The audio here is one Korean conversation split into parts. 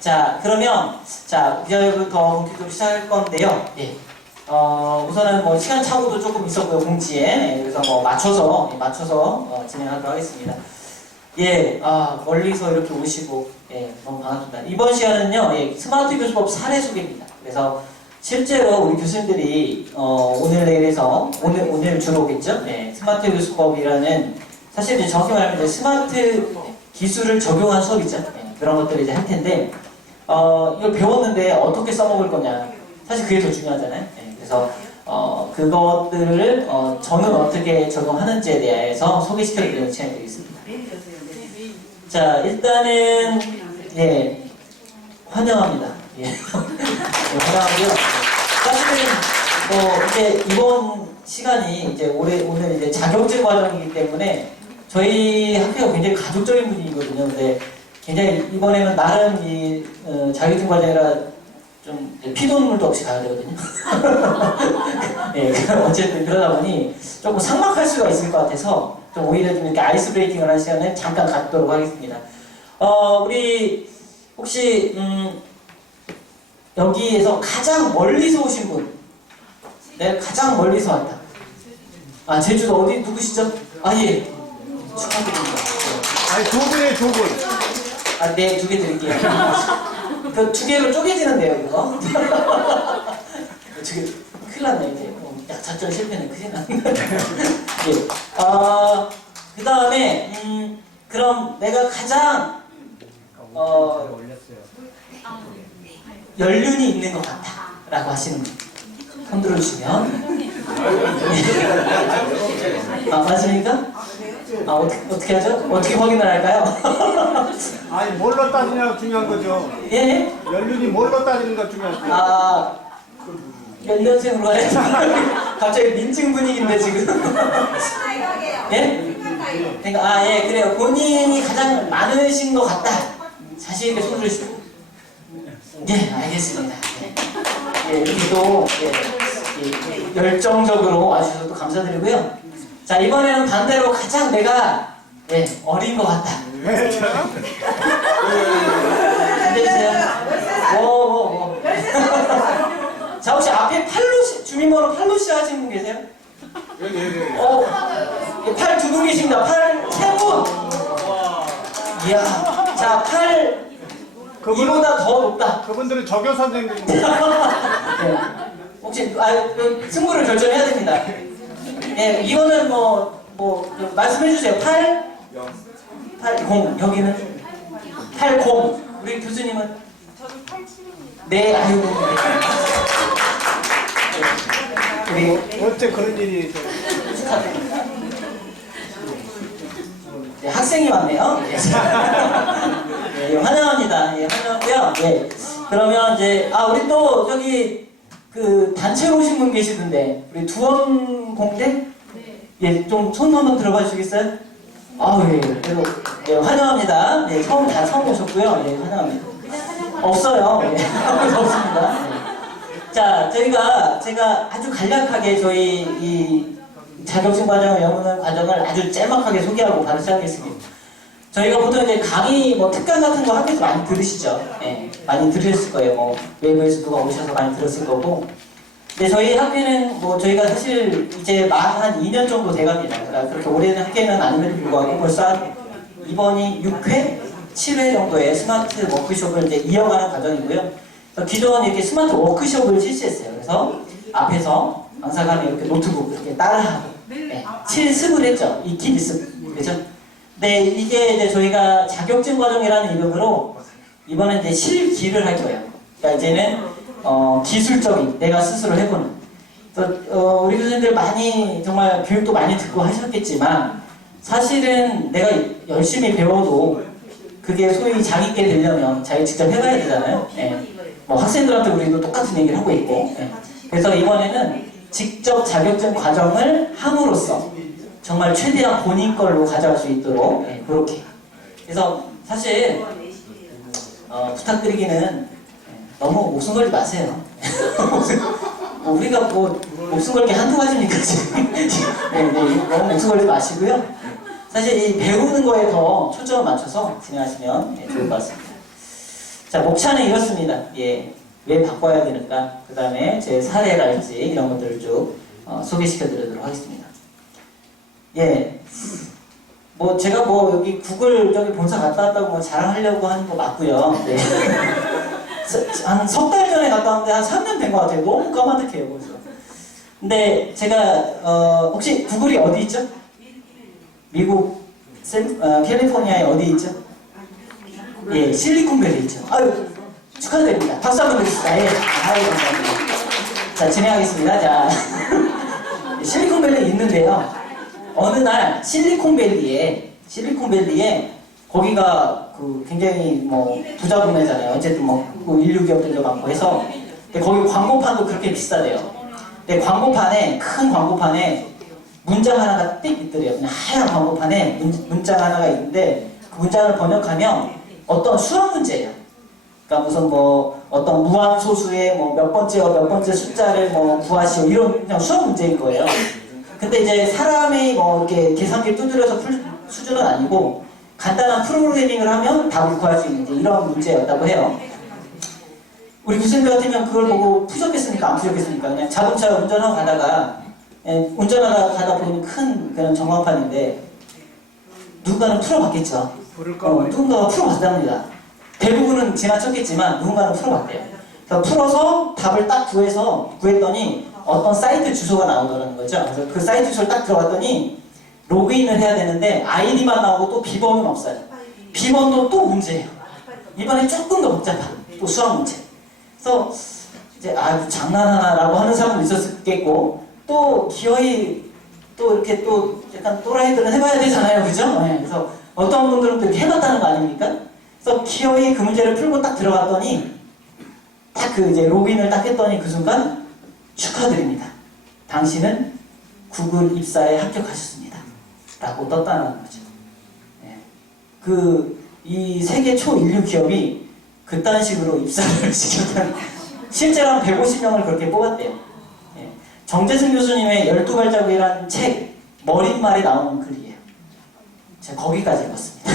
자, 그러면 이제부터 본격적으로 시작할 건데요. 예. 우선은 뭐 시간 착오도 조금 있었고요, 공지에. 예, 그래서 뭐 맞춰서 진행하도록 하겠습니다. 예, 멀리서 이렇게 오시고, 예, 너무 반갑습니다. 이번 시간은요, 예, 스마트 교수법 사례 소개입니다. 그래서 실제로 우리 교수님들이 오늘 내일에서 오늘 주로 오겠죠? 네, 스마트 교수법이라는 사실 이제 정확히 말하면 이제 스마트 기술을 적용한 수업이죠. 네, 그런 것들을 이제 할 텐데 이걸 배웠는데 어떻게 써먹을 거냐, 사실 그게 더 중요하잖아요. 네, 그래서 그것들을 저는 어떻게 적용하는지에 대해서 소개시켜드리는 시간이 되겠습니다. 자, 일단은 예, 환영합니다. 예. 네, 환영하고요. 사실은 이제 이번 시간이 이제 오늘 이제 자격증 과정이기 때문에 저희 학교가 굉장히 가족적인 분위기거든요. 근데 굉장히 이번에는 나름 이 자격증 과정이라 좀 피눈물도 없이 가야 되거든요. 네, 어쨌든 그러다 보니 조금 삭막할 수가 있을 것 같아서 좀 오히려 좀 이렇게 아이스 브레이킹을 한 시간을 잠깐 갖도록 하겠습니다. 우리 혹시 여기에서 가장 멀리서 오신 분, 내가 가장 멀리서 왔다. 제주도 어디 누구시죠? 예, 축하드립니다. 아니, 두 분이에요, 두 분. 네, 2개 드릴게요. 그 2개로 쪼개지는데요, 이거. 지금 큰일 났네, 이제. 작전 실패는 큰일 났네. 예. 그 다음에, 그럼 내가 가장, 연륜이 있는 것 같다. 라고 하시는 분. 손 들어주시면. 맞습니까? 어떻게 하죠? 어떻게 확인을 할까요? 아니, 뭘로 따지냐가 중요한 거죠. 예? 연륜이 뭘로 따지는가 중요하죠. 연년생으로 해야지. 갑자기 민증 분위기인데, 지금. 예? 그러니까, 예, 그래요. 본인이 가장 많으신 것 같다. 자신 있게 손 들으시고. 예, 알겠습니다. 예, 이렇게 또, 열정적으로 와주셔서 또 감사드리고요. 자, 이번에는 반대로 가장 내가, 어린 것 같다. 준비해주세요. 자, 혹시 앞에 주민번호 8로씨 하시는 분 계세요? 네. 8 두 분 계십니다. 8 3분! 이야. 자, 8 이보다 더 높다. 그분들은 저교 선생님입니다. 네. 혹시 승부를 결정해야 됩니다. 네, 이거는 말씀해 주세요. 8 0 여기는 80. 우리 교수님은 저는 87입니다. 네, 아이고. 네. 어째 그런 일이. 축하드립니다. 네, 학생이 왔네요. 네, 환영합니다. 예, 환영하고요. 네. 그러면 이제 우리 또 저기 그 단체로 오신 분 계시던데 우리 두원공대? 네. 예, 좀 손 한번 들어봐 주시겠어요? 예. 그리고 환영합니다. 네, 처음 오셨고요. 예, 환영합니다. 없어요. 예, 없습니다. 네. 자, 제가 아주 간략하게 저희 이 자격증 과정을 연구하는 과정을 아주 짤막하게 소개하고 바로 시작하겠습니다. 저희가 보통 이제 강의 특강 같은 거 학교에서 많이 들으시죠? 예, 많이 들으셨을 거예요. 외부에서 누가 오셔서 많이 들었을 거고. 근데 저희 학교는 저희가 사실 이제 한 2년 정도 돼갑니다. 그러니까 그렇게 오래된 학교는 아님에도 불구하고 벌써 이번이 6회, 7회 정도의 스마트 워크숍을 이제 이어가는 과정이고요. 기존 이렇게 스마트 워크숍을 실시했어요. 그래서 앞에서 강사관이 이렇게 노트북 이렇게 따라하고 실습을 했죠. 익히 비습. 그죠? 네, 이게 이제 저희가 자격증 과정이라는 이름으로 이번에 이제 실기를 할 거예요. 그러니까 이제는 기술적인 내가 스스로 해보는. 우리 교수님들 많이 정말 교육도 많이 듣고 하셨겠지만 사실은 내가 열심히 배워도 그게 소위 자기께 되려면 자기 직접 해봐야 되잖아요. 학생들한테 우리도 똑같은 얘기를 하고 있고. 그래서 이번에는 직접 자격증 과정을 함으로써 정말 최대한 본인 걸로 가져갈 수 있도록 그렇게. 그래서 사실 부탁드리기는 너무 목숨 걸지 마세요. 우리가 목숨 걸게 한두 가지입니까 지금? 너무 목숨 걸지 마시고요. 사실 이 배우는 거에 더 초점을 맞춰서 진행하시면 좋을 것 같습니다. 자, 목차는 이렇습니다. 예, 왜 바꿔야 되는가? 그 다음에 제 사례랄지 이런 것들을 쭉 소개시켜드리도록 하겠습니다. 예, 뭐 제가 뭐 여기 구글 저기 본사 갔다 왔다고 뭐 자랑하려고 하는 거 맞고요. 네. 한 석 달 전에 갔다 왔는데 한 3년 된 것 같아요. 너무 까마득해요, 벌써. 근데 제가 혹시 구글이 어디 있죠? 미국 캘리포니아에 어디 있죠? 예, 실리콘밸리 있죠. 아유, 축하드립니다. 박수 한번 드립시다. 예. 아유, 감사합니다. 자, 진행하겠습니다. 자, 실리콘밸리 있는데요. 어느 날 실리콘밸리에 거기가 그 굉장히 뭐 부자 동네잖아요. 어쨌든 뭐 인류 기업들도 많고 해서 근데 거기 광고판도 그렇게 비싸대요. 근데 광고판에 큰 광고판에 문장 하나가 띡 있더래요. 그냥 하얀 광고판에 문장 하나가 있는데 그 문장을 번역하면 어떤 수학 문제예요. 그러니까 무슨 뭐 어떤 무한소수의 뭐 몇 번째 숫자를 뭐 구하시오 이런 그냥 수학 문제인 거예요. 근데 이제 사람이 뭐 이렇게 계산기 두드려서 풀 수준은 아니고 간단한 프로그래밍을 하면 답을 구할 수 있는 이제 이런 문제였다고 해요. 우리 교수님들 같으면 그걸 보고 푸셨겠습니까? 안 푸셨겠습니까? 그냥 자동차 운전하고 가다가 운전하다 보이는 큰 그런 전광판인데 누군가는 풀어봤겠죠. 누군가가 풀어봤답니다. 대부분은 지나쳤겠지만 누군가는 풀어봤대요. 그래서 풀어서 답을 딱 구했더니 어떤 사이트 주소가 나오더라는 거죠. 그래서 그 사이트 주소를 딱 들어갔더니 로그인을 해야 되는데 아이디만 나오고 또 비번은 없어요. 비번도 또 문제예요. 이번에 조금 더 복잡한 또 수학 문제. 그래서 이제 장난하나라고 하는 사람도 있었겠고 또 기어이 또 이렇게 또 약간 또라이들은 해봐야 되잖아요, 그죠? 네, 그래서 어떤 분들은 또 이렇게 해봤다는 거 아닙니까? 그래서 기어이 그 문제를 풀고 딱 들어갔더니 딱 그 이제 로그인을 딱 했더니 그 순간 축하드립니다. 당신은 구글 입사에 합격하셨습니다. 라고 떴다는 거죠. 네. 이 세계 초인류 기업이 그딴 식으로 입사를 시켰다는 실제로 한 150명을 그렇게 뽑았대요. 네. 정재승 교수님의 12발자국이라는 책 머릿말이 나오는 글이에요. 제가 거기까지 읽었습니다.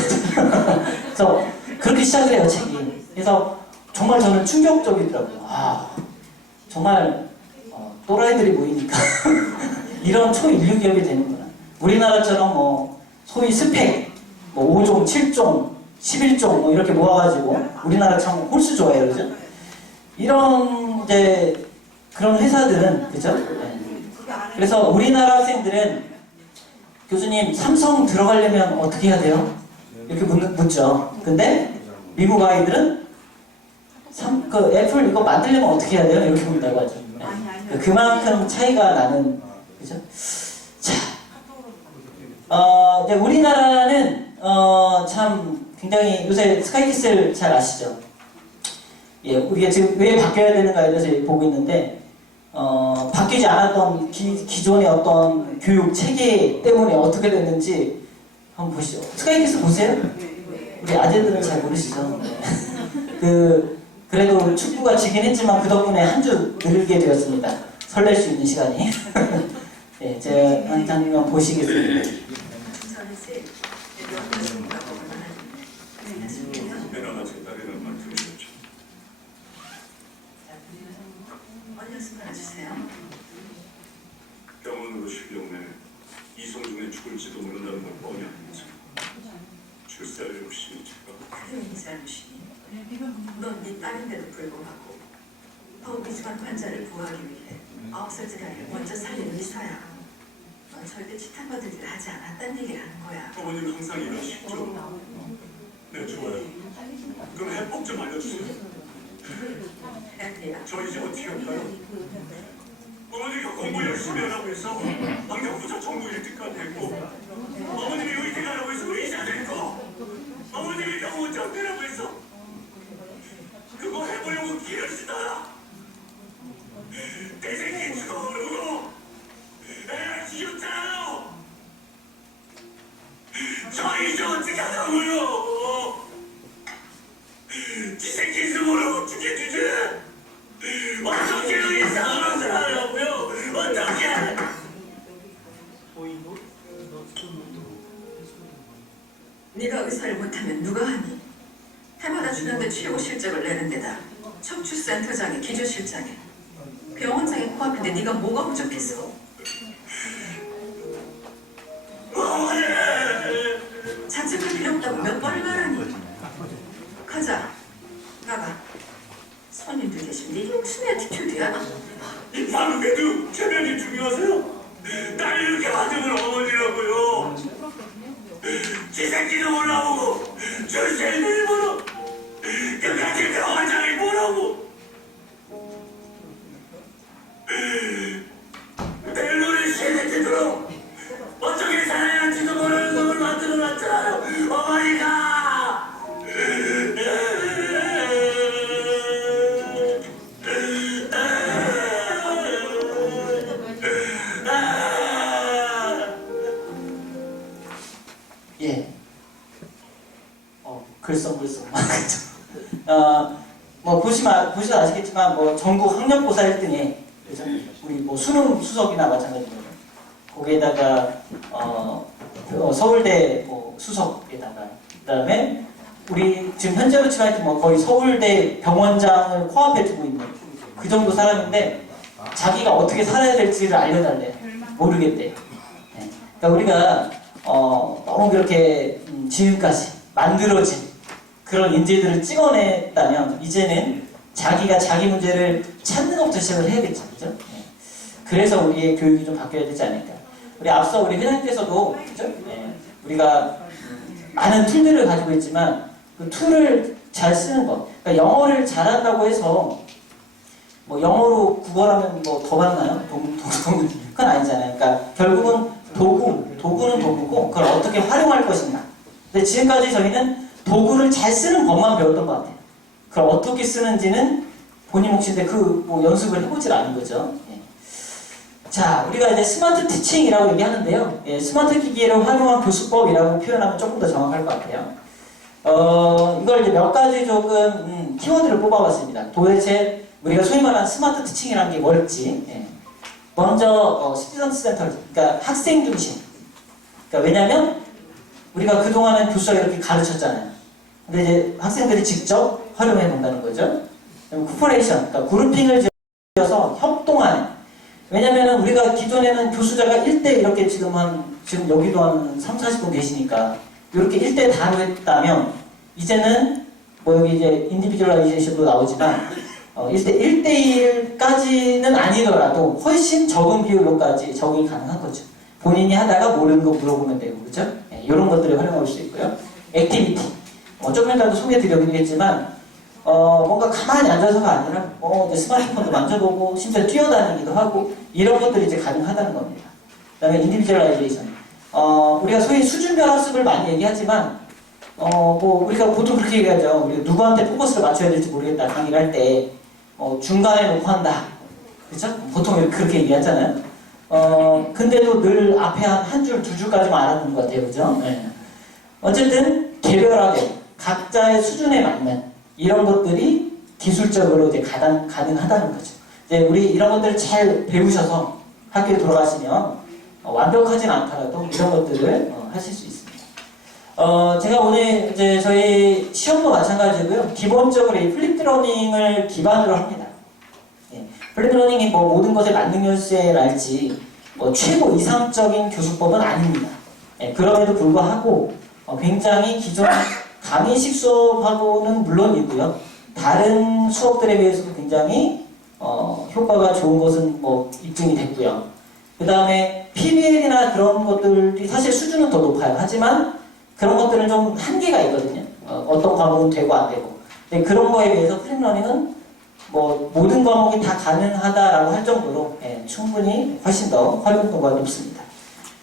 그래서 그렇게 시작을 해요, 책이. 그래서 정말 저는 충격적이더라고요. 정말 또라이들이 모이니까 이런 초인류 기업이 되는구나. 우리나라처럼 뭐 소위 스펙, 뭐 5종, 7종, 11종 뭐 이렇게 모아가지고 우리나라 참 홀수 좋아해요, 그죠? 이런 이제 그런 회사들은 그죠? 네. 그래서 우리나라 학생들은 교수님 삼성 들어가려면 어떻게 해야 돼요? 이렇게 묻죠. 근데 미국 아이들은 애플 이거 만들려면 어떻게 해야 돼요? 이렇게 묻는다고 하죠. 네. 그만큼 차이가 나는 그죠? 자, 이제 우리나라는 참 굉장히 요새 스카이키스를 잘 아시죠? 예, 우리가 지금 왜 바뀌어야 되는가에 대해서 보고 있는데 바뀌지 않았던 기존의 어떤 교육 체계 때문에 어떻게 됐는지 한번 보시죠. 스카이키스 보세요? 우리 아재들은 잘 모르시죠? 그래도 축구가 지긴 했지만 그 덕분에 한 주 늘게 되었습니다. 설렐 수 있는 시간이. 네, 제가 한 장면 보시겠습니다. 병원으로 실려오네. 이성중에 죽을지도 모른다는 걸 뻔히 알면서 출산을 욕심이 제가 그래 이 잘못이니 넌네 딸인데도 불구하고 허우비즈관 환자를 보호하기 위해 9살짜리 아이를 먼저 살린 의사야. 넌 절대 치탄받을 일 하지 않았다는 얘기를 하는 거야. 어머니는 항상 이러시죠? 네, 좋아요. 그럼 해법 좀 알려주세요. 앤디야, 저 이제 어떻게 할까요? 어머니가 공부 열심히 하라고 해서 환경부터 전부 1등까지 했고, 어머님이 의대 가라고 해서 의사 됐고, 어머님이 병원 장대라고 해서 그거 해보려고 기를 쓰다가 내 새끼 죽어 모르고 애가 지었잖아요. 저 이제 어떻게 하라고요? 지 새끼 죽어라고 죽여주지. 어떻게 의사로 살아라고요? 어떻게? 네가 의사를 못하면 누가 하니? 해마다 중앙대 최고 실적을 내는 데다 척추센터장에 기조실장에 병원장에 코앞인데 네가 뭐가 부족했어? 자책할 필요 없다고 몇 번을 말하니? 가자. 나가. 손님들 계신데 이게 무슨 애티튜드야? 방금에도 체면이 중요하세요? 날 이렇게 만드는 어머니라고요. 지 새끼도 몰라보고 저 새끼들이 뭐라 끝까지 병원장이 뭐라고 멜로리 새끼들로 어떻게 살아야 할지도 모르는 놈을 만들어놨잖아요 어머니가. 예. 글썽. 뭐 보시면 아시겠지만 뭐 전국 학력고사 1등에 그죠? 우리 뭐 수능 수석이나 마찬가지로 거기에다가 서울대 뭐 수석에다가 그다음에 우리 지금 현재로 치면 뭐 거의 서울대 병원장을 코앞에 두고 있는 그 정도 사람인데 자기가 어떻게 살아야 될지를 알려달래. 모르겠대. 네. 그러니까 우리가 너무 그렇게 지금까지 만들어진 그런 인재들을 찍어냈다면 이제는 자기가 자기 문제를 찾는 것부터 시작을 해야겠죠. 그죠? 네. 그래서 우리의 교육이 좀 바뀌어야 되지 않을까. 우리 앞서 우리 회장님께서도 그죠? 네. 우리가 많은 툴들을 가지고 있지만 그 툴을 잘 쓰는 것. 그러니까 영어를 잘한다고 해서 뭐 영어로 국어라면 뭐 더 많나요? 그건 아니잖아요. 그러니까 결국은 도구는 도구고 그걸 어떻게 활용할 것인가. 근데 지금까지 저희는 도구를 잘 쓰는 법만 배웠던 것 같아요. 그걸 어떻게 쓰는지는 본인 몫인데 그 뭐 연습을 해보질 않은 거죠. 예. 자, 우리가 이제 스마트 티칭이라고 얘기하는데요. 예, 스마트 기기를 활용한 교수법이라고 표현하면 조금 더 정확할 것 같아요. 이걸 이제 몇 가지 조금 키워드를 뽑아봤습니다. 도대체 우리가 소위 말하는 스마트 티칭이라는 게 뭘지. 예. 먼저 시티즌 센터, 그러니까 학생 중심. 그러니까 왜냐하면 우리가 그동안은 교수가 이렇게 가르쳤잖아요. 근데 이제 학생들이 직접 활용해 본다는 거죠. 쿠퍼레이션, 그러니까 그룹핑을 지어서 협동하는. 왜냐면은 우리가 기존에는 교수자가 1대 이렇게 지금 여기도 한 3, 40분 계시니까 이렇게 1대 다로 했다면 이제는 뭐 여기 이제 인디비주얼라이제이션도 나오지만 1대1까지는 아니더라도 훨씬 적은 비율로까지 적용이 가능한 거죠. 본인이 하다가 모르는 거 물어보면 되고, 그죠? 네, 이런 것들을 활용할 수 있고요. 액티비티. 좀 전에도 소개해드리겠지만, 뭔가 가만히 앉아서가 아니라, 이제 스마트폰도 만져보고, 심지어 뛰어다니기도 하고, 이런 것들이 이제 가능하다는 겁니다. 그 다음에 인디비주얼라이제이션. 우리가 소위 수준별 학습을 많이 얘기하지만, 뭐, 우리가 보통 그렇게 얘기하죠. 우리가 누구한테 포커스를 맞춰야 될지 모르겠다. 강의를 할 때, 중간에 놓고 한다. 그죠? 보통 그렇게 얘기하잖아요. 근데도 늘 앞에 한 줄, 두 줄까지만 알아듣는 것 같아요. 그죠? 네. 어쨌든, 개별화된, 각자의 수준에 맞는 이런 것들이 기술적으로 이제 가능하다는 거죠. 이제 우리 이런 것들을 잘 배우셔서 학교에 돌아가시면 완벽하진 않더라도 이런 것들을 하실 수 있습니다. 제가 오늘 이제 저희 시험도 마찬가지고요. 기본적으로 이 플립드 러닝을 기반으로 합니다. 예. 플립드 러닝이 뭐 모든 것에 만능 열쇠랄지 뭐 최고 이상적인 교수법은 아닙니다. 예. 그럼에도 불구하고 굉장히 기존 강의식 수업하고는 물론이고요. 다른 수업들에 비해서도 굉장히 효과가 좋은 것은 뭐 입증이 됐고요. 그 다음에 PBL이나 그런 것들이 사실 수준은 더 높아요. 하지만 그런 것들은 좀 한계가 있거든요. 어떤 과목은 되고 안 되고. 근데 그런 거에 비해서 플립러닝은 뭐 모든 과목이 다 가능하다라고 할 정도로 충분히 훨씬 더 활용도가 높습니다.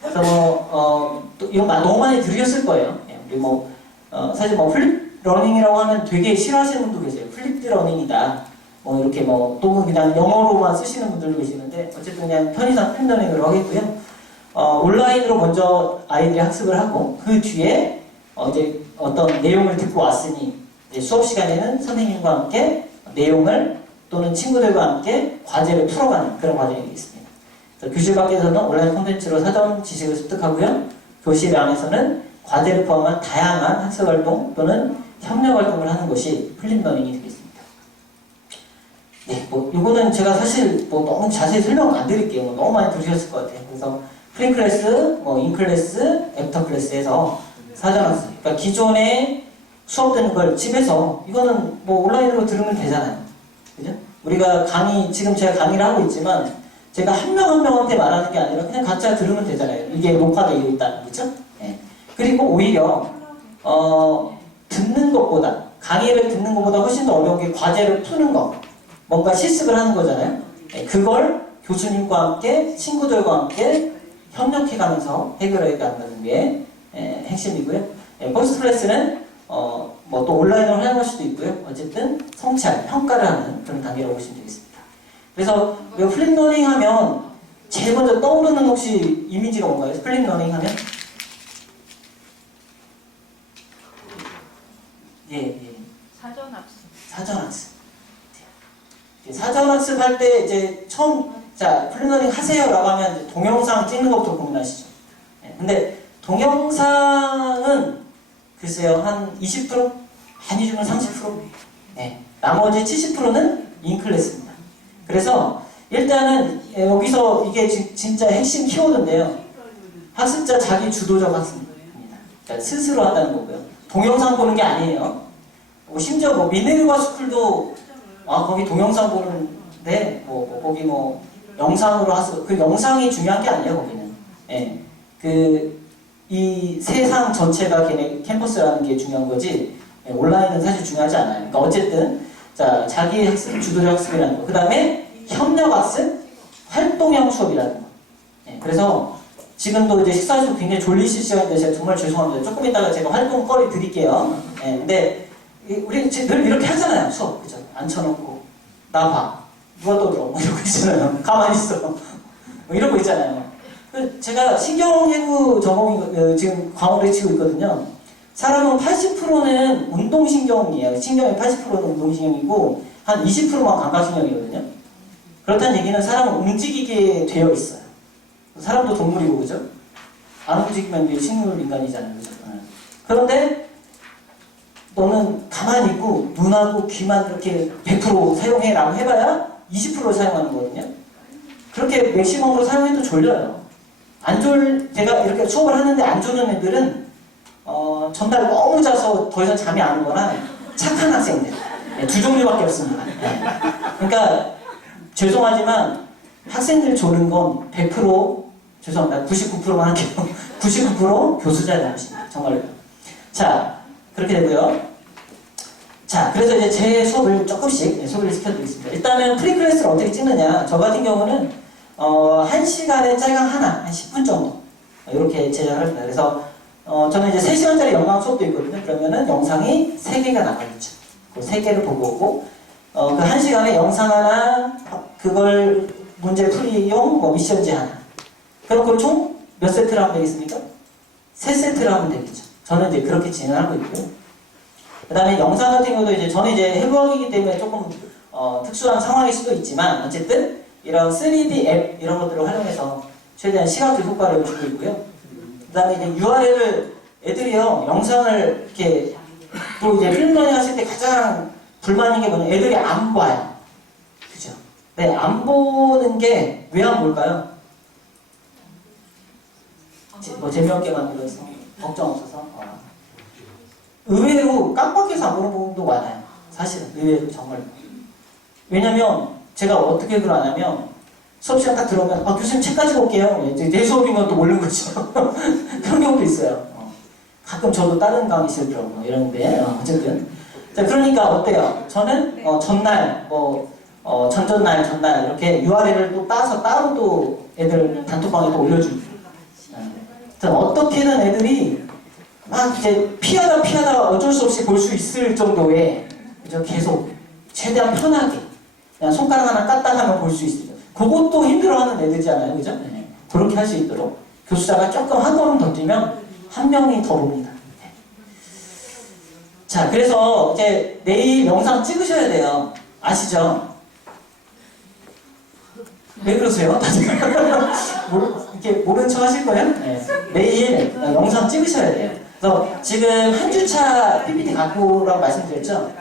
그래서 이거 너무 많이 들으셨을 거예요. 우리 사실 플립러닝이라고 하면 되게 싫어하시는 분도 계세요. 플립드 러닝이다. 이렇게 또 그냥 영어로만 쓰시는 분들도 계시는데 어쨌든 그냥 편의상 플립러닝으로 하겠고요. 온라인으로 먼저 아이들이 학습을 하고 그 뒤에 이제 어떤 내용을 듣고 왔으니 이제 수업 시간에는 선생님과 함께 내용을 또는 친구들과 함께 과제를 풀어가는 그런 과정이 되겠습니다. 그래서 교실 밖에서는 온라인 콘텐츠로 사전 지식을 습득하고요. 교실 안에서는 과제를 포함한 다양한 학습활동 또는 협력 활동을 하는 것이 플립러닝이 되겠습니다. 네, 뭐 이거는 제가 사실 뭐 너무 자세히 설명 안 드릴게요. 뭐 너무 많이 들으셨을 것 같아요. 그래서 프리클래스, 뭐 인클래스, 애프터클래스에서 사전학습. 그러니까 기존에 수업되는 걸 집에서 이거는 뭐 온라인으로 들으면 되잖아요. 그죠? 우리가 지금 제가 강의를 하고 있지만 제가 한 명 한 명한테 말하는 게 아니라 그냥 각자 들으면 되잖아요. 이게 녹화되어 있다. 그죠? 네. 그리고 오히려 듣는 것보다 강의를 듣는 것보다 훨씬 더 어려운 게 과제를 푸는 거. 뭔가 실습을 하는 거잖아요. 네. 그걸 교수님과 함께 친구들과 함께 협력해가면서 해결해가는 게 핵심이고요. 퍼스트 클래스는 뭐 또 온라인으로 활용할 수도 있고요. 어쨌든 성찰, 평가를 하는 그런 단계라고 보시면 되겠습니다. 그래서 플립러닝 하면 제일 먼저 떠오르는 혹시 이미지가 뭔가요? 플립러닝 하면? 예. 사전학습. 사전학습. 사전학습 할 때 이제 처음 플립러닝 하세요라고 하면 이제 동영상 찍는 것부터 고민하시죠. 근데 동영상은 글쎄요 한 20%? 많이 주면 30%? 네. 나머지 70%는 인클래스입니다. 그래서 일단은 여기서 이게 진짜 핵심 키워드인데요. 학습자 자기 주도적 학습입니다. 그러니까 스스로 한다는 거고요. 동영상 보는 게 아니에요. 심지어 뭐 미네르바 스쿨도 거기 동영상 보는데 거기 뭐 영상으로 하서 그 영상이 중요한 게 아니에요. 거기는. 예. 이 세상 전체가 걔네 캠퍼스라는 게 중요한 거지 온라인은 사실 중요하지 않아요. 그러니까 어쨌든 자기 학습, 주도적 학습이라는 거. 그 다음에 협력 학습, 활동형 수업이라는 거. 그래서 지금도 이제 식사에서 굉장히 졸리실 시간인데 제가 정말 죄송합니다. 조금 이따가 제가 활동거리 드릴게요. 근데 우리 늘 이렇게 하잖아요. 수업. 그죠? 앉혀놓고 나 봐. 누가 떠들어. 뭐 이러고 있잖아요. 가만히 있어. 뭐 이러고 있잖아요. 제가 신경해부 전공이 지금 과목을 치고 있거든요. 사람은 80%는 운동신경이에요. 신경의 80%는 운동신경이고 한 20%만 감각신경이거든요. 그렇다는 얘기는 사람은 움직이게 되어 있어요. 사람도 동물이고 그죠? 안 움직이면 이제 식물 인간이잖아요. 그죠? 그런데 너는 가만히 있고 눈하고 귀만 이렇게 100% 사용해라고 해봐야 20% 사용하는 거거든요. 그렇게 맥시멈으로 사용해도 졸려요. 제가 이렇게 수업을 하는데 안 졸는 애들은 전날 너무 자서 더 이상 잠이 안 오거나 착한 학생들. 두 종류밖에 없습니다. 그러니까 죄송하지만 학생들 졸은 건 100% 죄송합니다. 99%만 할게요. 99% 교수자의 잘못입니다. 정말로. 자, 그렇게 되고요. 자, 그래서 이제 제 수업을 조금씩 소개를 시켜드리겠습니다. 일단은 프리클래스를 어떻게 찍느냐. 저 같은 경우는 1시간에 짤강 하나, 한 10분 정도 이렇게 제작을 합니다. 그래서 저는 이제 3시간짜리 영상 수업도 있거든요. 그러면은 영상이 3개가 나가겠죠. 그 3개를 보고 오고 그 1시간에 영상 하나, 그걸 문제 풀이용 뭐 미션지 하나. 그럼 그걸 총 몇 세트를 하면 되겠습니까? 3세트를 하면 되겠죠. 저는 이제 그렇게 진행하고 있고요. 그 다음에 영상 같은 경우도 이제 저는 이제 해부학이기 때문에 조금 특수한 상황일 수도 있지만 어쨌든 이런 3D 앱 이런 것들을 활용해서 최대한 시각적 효과를 주고 있고요. 그 다음에 이제 URL을 애들이요 영상을 이렇게 또 이제 필름러닝 하실 때 가장 불만인 게 뭐냐 애들이 안 봐요. 그죠? 네, 안 보는 게 왜 안 볼까요? 뭐 재미없게 만들어서 걱정 없어서 의외로 깜빡해서 안 보는 부분도 많아요. 사실은 의외로 정말. 왜냐면 제가 어떻게 그걸 안 하면 수업 시간 딱 들어오면 교수님 책 가지고 올게요. 내 수업인 건 또 모르는 거죠. 그런 경우도 있어요. 가끔 저도 다른 강의 싫더라고 이러는데 어쨌든 자, 그러니까 어때요? 저는 전날 전날 이렇게 URL을 또 따서 따로 또 애들 단톡방에 또 올려줍니다. 어떻게든 애들이 막 이제 피하다 어쩔 수 없이 볼 수 있을 정도의 그죠? 계속 최대한 편하게 그냥 손가락 하나 까딱 하면 볼 수 있어요. 그것도 힘들어하는 애들이잖아요, 그죠? 네. 그렇게 할 수 있도록 교수자가 조금 한 걸음 더 뛰면 한 명이 더 봅니다. 네. 자, 그래서 이제 내일 영상 찍으셔야 돼요. 아시죠? 왜 그러세요? 이렇게 모른 척 하실 거예요? 네. 내일 영상 찍으셔야 돼요. 그래서 지금 한 주차 PPT 갖고 오라고 말씀드렸죠?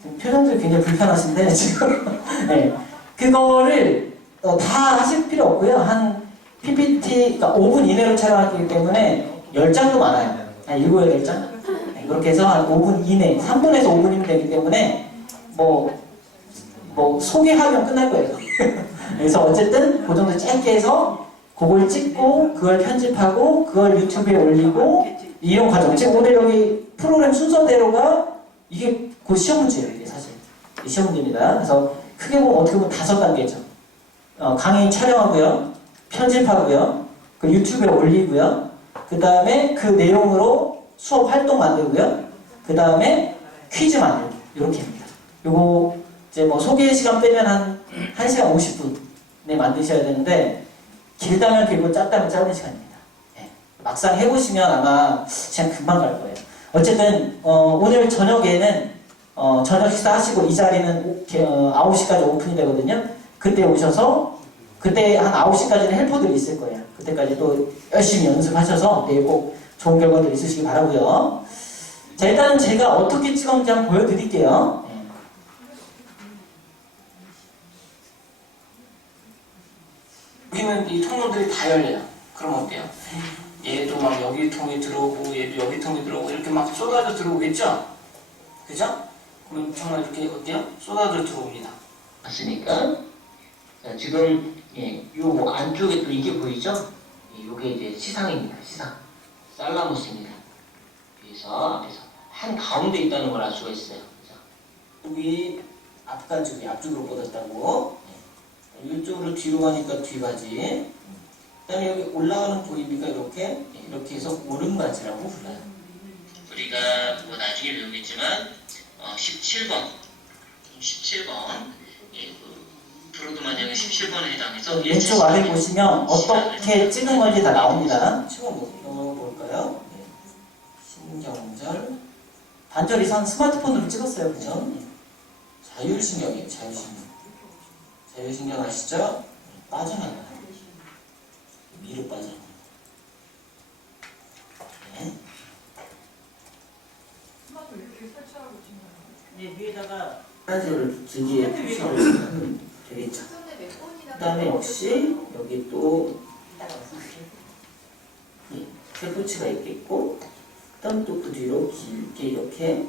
지금 표정들이 굉장히 불편하신데 지금 네. 그거를 다 하실 필요 없고요. 한 PPT, 그러니까 5분 이내로 촬영하기 때문에 10장도 많아요. 한 7, 8장? 네, 그렇게 해서 한 5분 이내, 3분에서 5분이면 되기 때문에 뭐 소개하면 끝날 거예요. 그래서 어쨌든 그 정도 짧게 해서 그걸 찍고 그걸 편집하고 그걸 유튜브에 올리고 이런 과정. 지금 오늘 여기 프로그램 순서대로가 이게 곧 시험 문제예요. 이게 사실 이 시험 문제입니다. 그래서 크게 보면 어떻게 보면 5단계죠. 강의 촬영하고요, 편집하고요, 그 유튜브에 올리고요, 그 다음에 그 내용으로 수업 활동 만들고요, 그 다음에 퀴즈 만들고 이렇게입니다. 요거 이제 뭐 소개 시간 빼면 한 1시간 50분에 만드셔야 되는데 길다면 길고 짧다면 짧은 시간입니다. 네. 막상 해보시면 아마 시간 금방 갈 거예요. 어쨌든 오늘 저녁에는 저녁 식사하시고 이 자리는 9시까지 오픈이 되거든요. 그때 오셔서 그때 한 9시까지는 헬퍼들이 있을 거예요. 그때까지 또 열심히 연습하셔서 내일 꼭 좋은 결과들 있으시기 바라고요. 자, 일단은 제가 어떻게 찍었는지 한번 보여드릴게요. 여기는 이 통로들이 다 열려요. 그럼 어때요? 얘도 막 여기 통이 들어오고 얘도 여기 통이 들어오고 이렇게 막 쏟아져 들어오겠죠? 그죠? 그럼 정말 이렇게 어때요? 쏟아져 들어옵니다. 맞으니까 자, 지금 요 안쪽에 또 이게 보이죠? 요게 이제 시상입니다. 시상. 살라무스입니다. 그래서 앞에서 한 가운데 있다는 걸 알 수가 있어요. 그죠? 여기 앞간쪽이 앞쪽으로 뻗었다고. 이쪽으로 뒤로 가니까 뒤바지. 그 다음에 여기 올라가는 보입니까? 이렇게 해서 오른바지라고 불러요. 우리가 뭐 나중에 배우겠지만 17번 브로드마냥은 17번에 해당해서 왼쪽 아래 보시면 어떻게 찍은 건지 다 나옵니다. 찍어볼까요? 신경절 반절 이상 스마트폰으로 찍었어요. 그죠? 자율신경이에요. 자율신경 아시죠? 빠져나가요. 위로 빠져. 네. 네, 위에다가 라디오를 들기에 붙여놓으면 되겠죠. 그 다음에 역시 여기 또 펠포치가 있겠고, 그 다음 또 그 뒤로 길게 이렇게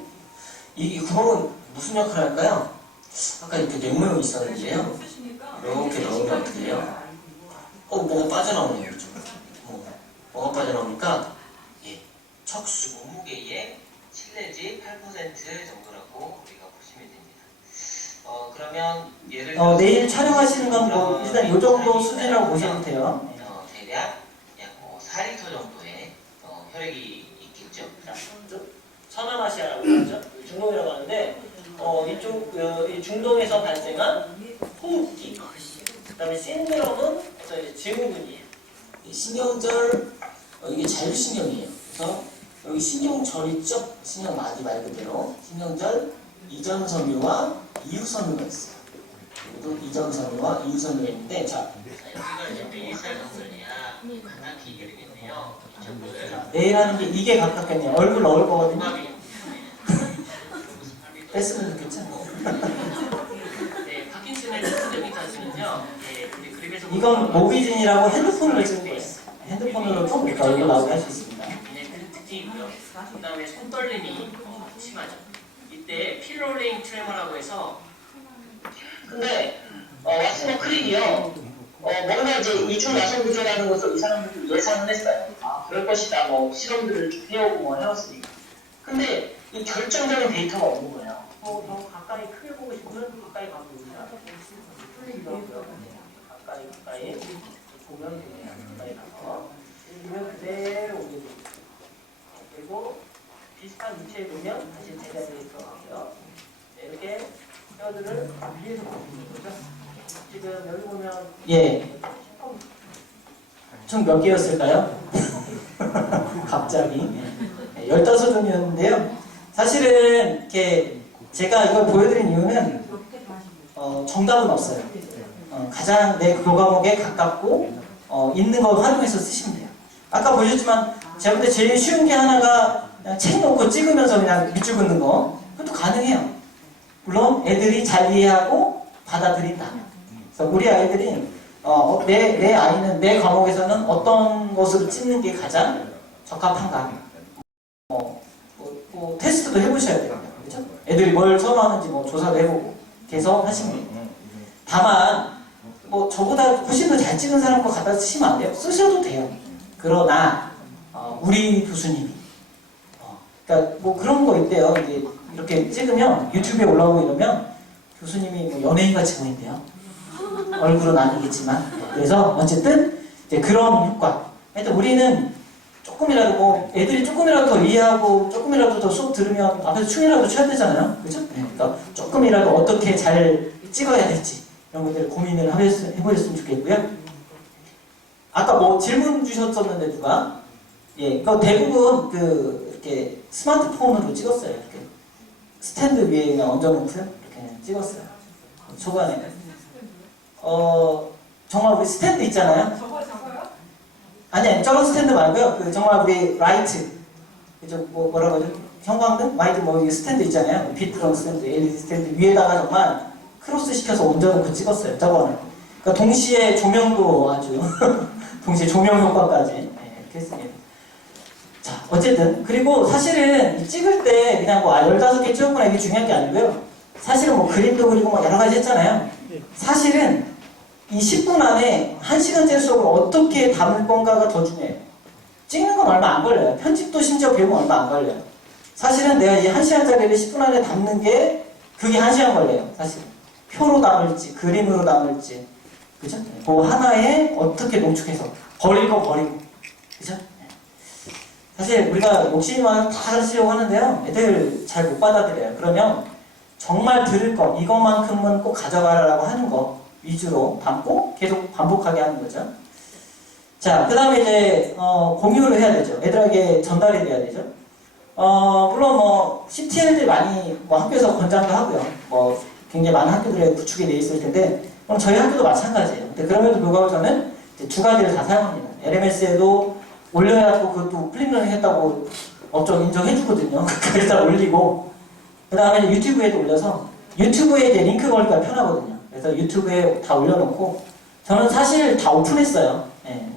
이 구멍은 무슨 역할을 할까요? 아까 이렇게 네모형이 있었는데요. 이렇게 넣으면 어떻게 돼요? 뭐가 빠져나오네요. 뭐가 빠져나오니까 척수 몸무게의 7 내지 8% 정도라고 우리가 보시면 됩니다. 그러면 예를 들어 내일 촬영하시는 건 뭐 일단 이 정도 수준이라고 보시면 돼요. 대략 약 4리터 정도의 혈액이 있겠죠. 서남아시아라고 하죠. 중동이라고 하는데 이쪽 중동에서 발생한 호흡기, 그다음에 신드롬은 증후군이에요. 신경절 이게 자율신경이에요. 그래서 여기 신경절 있죠? 신경마디 말 그대로 신경절 이전섬유와 이후섬유가 있어요. 그리고 이전섬유와 이후섬유가 있는데 자 여기가 이제 매살 정도냐 간단히 얘기되겠네요. 내일 하는 게 이게 가깝겠네요. 얼굴 넣을 거거든요. 뺐으면 좋겠죠? 네, 파킨슨의 대표적인 단수는요. 이건 모비진이라고 핸드폰으로 찍은 거예요. 핸드폰으로 좀 이렇게 얼굴 나오게 할 수 있습니다. 특징이고요. 그 다음에 손떨림이 심하죠. 이때 필로링 트레머라고 해서 근데 왓슨의 크릭이요. 뭔가 이제 이중 야성 구조라는 것을 이 사람들이 예상을 했어요. 그럴 것이다. 뭐 실험들을 해오고 뭐 해왔으니까. 근데 이 결정적인 데이터가 없는 거예요. 더 가까이 크게 보고 싶으면 가까이 가고 있습니다. 가까이 보면 됩니다. 가까이 가서 그리고 그대로 오게 됩니다. 그리고 비슷한 위치에 보면 다시 제자리에 들어가고요. 네, 이렇게 뼈들을 위에서 보는 거죠. 지금 여기 보면 총 몇 개였을까요? 갑자기 15종이었는데요. 사실은 이렇게 제가 이걸 보여드린 이유는 정답은 없어요. 가장 내 교과목에 가깝고 있는 걸 활용해서 쓰시면 돼요. 아까 보셨지만 제가 볼 때 제일 쉬운 게 하나가 그냥 책 놓고 찍으면서 그냥 밑줄 긋는 거 그것도 가능해요. 물론 애들이 잘 이해하고 받아들인다면. 그래서 우리 아이들이 내 아이는 내 과목에서는 어떤 것으로 찍는 게 가장 적합한가? 테스트도 해보셔야 돼요. 그렇죠? 애들이 뭘 선호하는지 뭐 조사도 해보고 개성하시면 돼요. 다만 저보다 훨씬 더 잘 찍은 사람 거 갖다 쓰시면 안 돼요. 쓰셔도 돼요. 그러나 우리 교수님이 그러니까 뭐 그런 거 있대요. 이제 이렇게 찍으면 유튜브에 올라오고 이러면 교수님이 뭐 연예인 같이 보인대요. 얼굴은 아니겠지만. 그래서 어쨌든 이제 그런 효과. 하여튼 우리는 조금이라도 애들이 조금이라도 더 이해하고 조금이라도 더 수업 들으면 앞에서 춤이라도 춰야 되잖아요. 그렇죠? 그러니까 조금이라도 어떻게 잘 찍어야 될지 이런 것들을 고민을 해보셨으면 좋겠고요. 아까 뭐 질문 주셨었는데 누가 그러니까 대부분 이렇게 스마트폰으로 찍었어요. 이렇게 스탠드 위에 그냥 얹어놓고 이렇게 찍었어요. 초반에 정말 우리 스탠드 있잖아요. 저거요? 아니 저런 스탠드 말고요. 정말 우리 라이트 뭐라고 하죠? 형광등? 라이트 뭐 스탠드 있잖아요. 빛 그런 스탠드, LED 스탠드 위에다가 정말 크로스 시켜서 얹어놓고 찍었어요. 저거는. 그러니까 동시에 조명도 아주 동시에 조명 효과까지 이렇게 했습니다. 자, 어쨌든 그리고 사실은 찍을 때 그냥 15개 찍었구나 이게 중요한 게 아니고요. 사실은 뭐 그림도 그리고 뭐 여러 가지 했잖아요. 사실은 이 10분 안에 1시간짜리 수업을 어떻게 담을 건가가 더 중요해요. 찍는 건 얼마 안 걸려요. 편집도 심지어 배우면 얼마 안 걸려요. 사실은 내가 이 1시간짜리를 10분 안에 담는 게 그게 1시간 걸려요. 사실 표로 담을지 그림으로 담을지 그죠? 그 하나에 어떻게 농축해서 버릴 거 버리고 그죠? 사실 우리가 욕심이 많아서 다 가르치려고 하는데요. 애들 잘 못 받아들여요. 그러면 정말 들을 거 이것만큼은 꼭 가져가라고 하는 거 위주로 담고 계속 반복하게 하는 거죠. 자, 그 다음에 이제 공유를 해야 되죠. 애들에게 전달이 돼야 되죠. 물론 뭐 CTL들 많이 뭐 학교에서 권장도 하고요. 뭐 굉장히 많은 학교들에 구축이 돼 있을 텐데 그럼 저희 학교도 마찬가지예요. 근데 그럼에도 불구하고 저는 이제 두 가지를 다 사용합니다. LMS에도 올려야 또 그것도 플립러닝 했다고 업적 인정해주거든요. 그래서 올리고 그 다음에 유튜브에도 올려서 유튜브에 이제 링크 걸기가 편하거든요. 그래서 유튜브에 다 올려놓고 저는 사실 다 오픈했어요.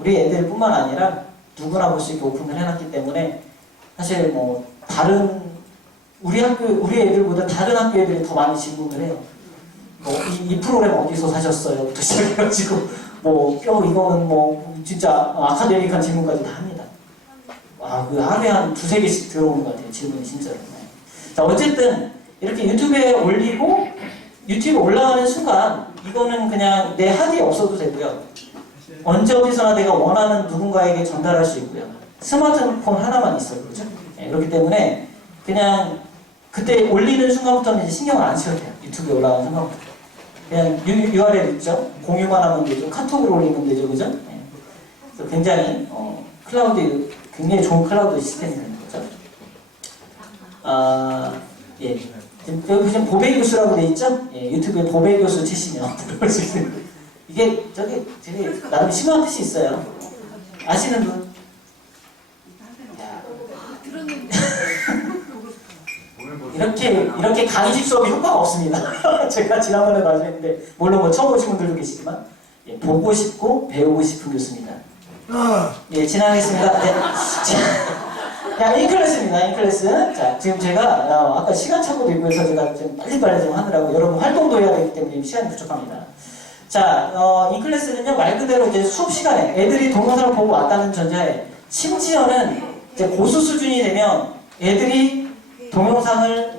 우리 애들뿐만 아니라 누구나 볼 수 있게 오픈을 해놨기 때문에 사실 뭐 다른 우리 애들보다 다른 학교 애들이 더 많이 질문을 해요. 이 프로그램 어디서 사셨어요? 부터 시작해가지고 이거는 뭐 진짜 아카데믹한 질문까지 다 합니다. 그 하루에 한 2-3개씩 들어오는 것 같아요. 질문이 진짜로. 자, 어쨌든 이렇게 유튜브에 올리고 유튜브에 올라가는 순간 이거는 그냥 내 하드에 없어도 되고요. 언제 어디서나 내가 원하는 누군가에게 전달할 수 있고요. 스마트폰 하나만 있어요. 그렇죠? 그렇기 때문에 그냥 그때 올리는 순간부터는 이제 신경을 안 써도 돼요. 유튜브에 올라가는 순간부터. 그냥 URL 있죠? 공유만 하면 되죠. 카톡으로 올리면 되죠. 그죠? 그래서 굉장히 클라우드 굉장히 좋은 클라우드 시스템이 되는 거죠. 지금 보배 교수라고 돼 있죠? 유튜브에 보배 교수 치시면 들어볼 수 있어요. 이게 되게 나름 심한 뜻이 있어요. 아시는 분? 이렇게 강의직 수업이 효과가 없습니다. 제가 지난번에 말했는데 물론 뭐 처음 오신 분들도 계시지만 보고 싶고 배우고 싶은 교수입니다. 진행하겠습니다. 인클래스입니다. 인클래스. 자, 지금 제가 아까 시간착오도 있고 해서 제가 좀 빨리빨리 좀 하느라고 여러분 활동도 해야 되기 때문에 시간이 부족합니다. 자, 인클래스는요 말 그대로 이제 수업 시간에 애들이 동영상을 보고 왔다는 전제하에 심지어는 이제 고수 수준이 되면 애들이 동영상을